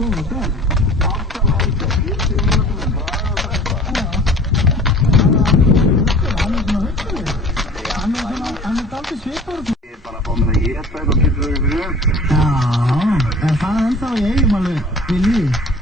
Góða dag. Hann er dálítið svipaður. Ég er bara að fá mér að éta eitthvað, getur það ekki fyrir? Já, en það ennþá í eigum alveg við líf.